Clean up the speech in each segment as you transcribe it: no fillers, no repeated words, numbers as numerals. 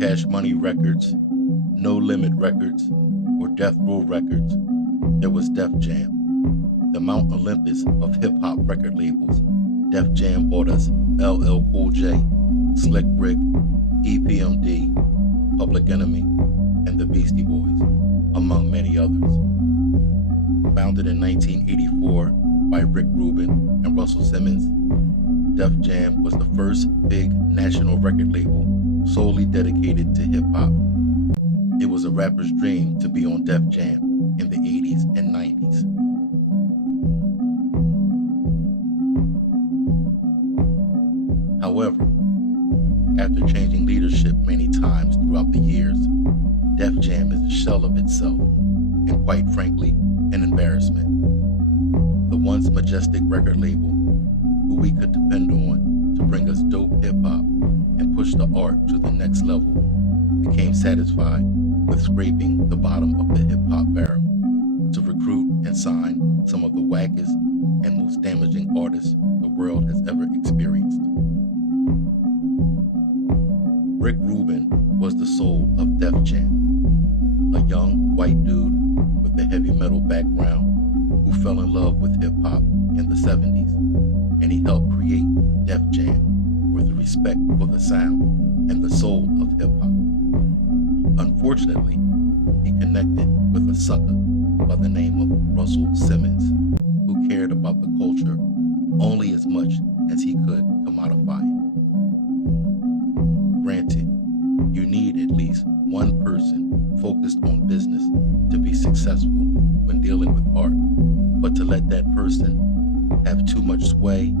Cash Money Records, No Limit Records, or Death Row Records, there was Def Jam, the Mount Olympus of hip-hop record labels. Def Jam bought us LL Cool J, Slick Rick, EPMD, Public Enemy, and the Beastie Boys, among many others. Founded in 1984 by Rick Rubin and Russell Simmons, Def Jam was the first big national record label solely dedicated to hip-hop. It was a rapper's dream to be on Def Jam in the 80s and 90s. However, after changing leadership many times throughout the years, Def Jam is a shell of itself, and quite frankly, an embarrassment. The once majestic record label, who we could depend on to bring us dope hip-hop and push the art to the next level, became satisfied with scraping the bottom of the hip-hop barrel to recruit and sign some of the wackest and most damaging artists the world has ever experienced. Rick Rubin was the soul of Def Jam, a young white dude with a heavy metal background who fell in love with hip-hop in the 70s, and he helped create Def Jam with respect for the sound and the soul of hip-hop. Unfortunately, he connected with a sucker by the name of Russell Simmons, who cared about the culture only as much as he could commodify it. Granted, you need at least one person focused on business to be successful when dealing with art, but to let that person have too much sway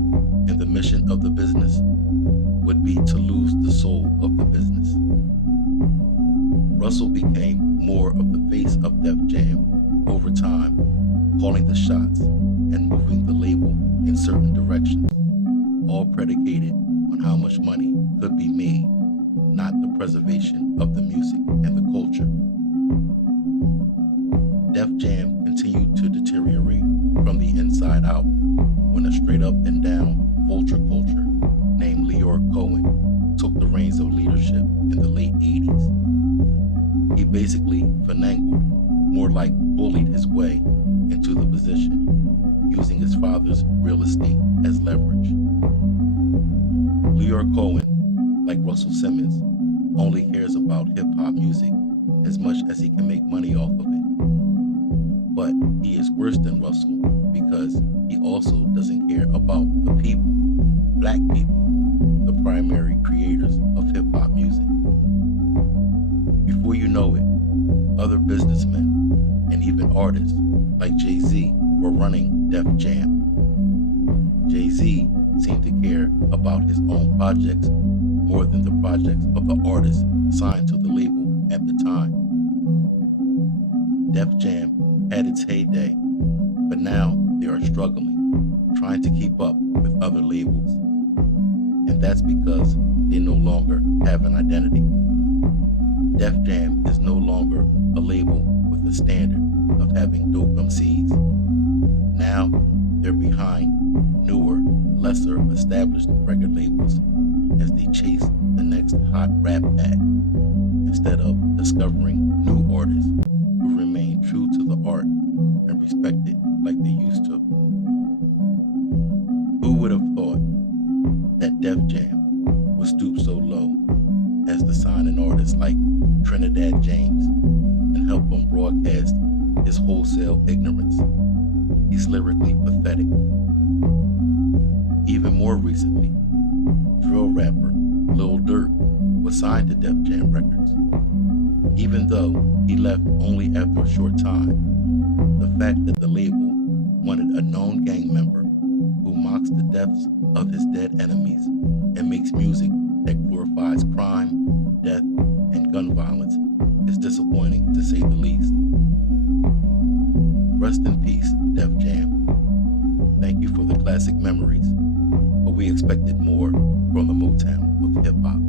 in the mission of the business would be to lose the soul of the business. Russell became more of the face of Def Jam over time, calling the shots and moving the label in certain directions, all predicated on how much money could be made, not the preservation of the music and the culture. Def Jam continued to deteriorate from the inside out when a straight up and down vulture culture named Leor Cohen took the reins of leadership in the late 80s. He basically finagled, more like bullied his way into the position, using his father's real estate as leverage. Leor Cohen, like Russell Simmons, only cares about hip-hop music as much as he can make money off of it. But he is worse than Russell because he also doesn't care about the people, black people, the primary creators of hip-hop music. Before you know it, other businessmen and even artists like Jay-Z were running Def Jam. Jay-Z seemed to care about his own projects more than the projects of the artists signed to the label at the time. Def Jam had its heyday, but now they are struggling, trying to keep up with other labels. And that's because they no longer have an identity. Def Jam is no longer a label with a standard of having dope MCs. Now they're behind newer, lesser established record labels as they chase the next hot rap act instead of discovering new artists who remain true to the art and respect it like they used to. Who would have thought that Def Jam would stoop so low as to sign an artist like Trinidad James and help him broadcast his wholesale ignorance? He's lyrically pathetic. Even more recently, drill rapper Lil Durk was signed to Def Jam Records. Even though he left only after a short time, the fact that the label wanted a known gang member who mocks the deaths of his dead enemies and makes music that glorifies crime, death, and gun violence is disappointing to say the least. Rest in peace, Def Jam. Thank you for the classic memories, but we expected more from the Motown of hip-hop.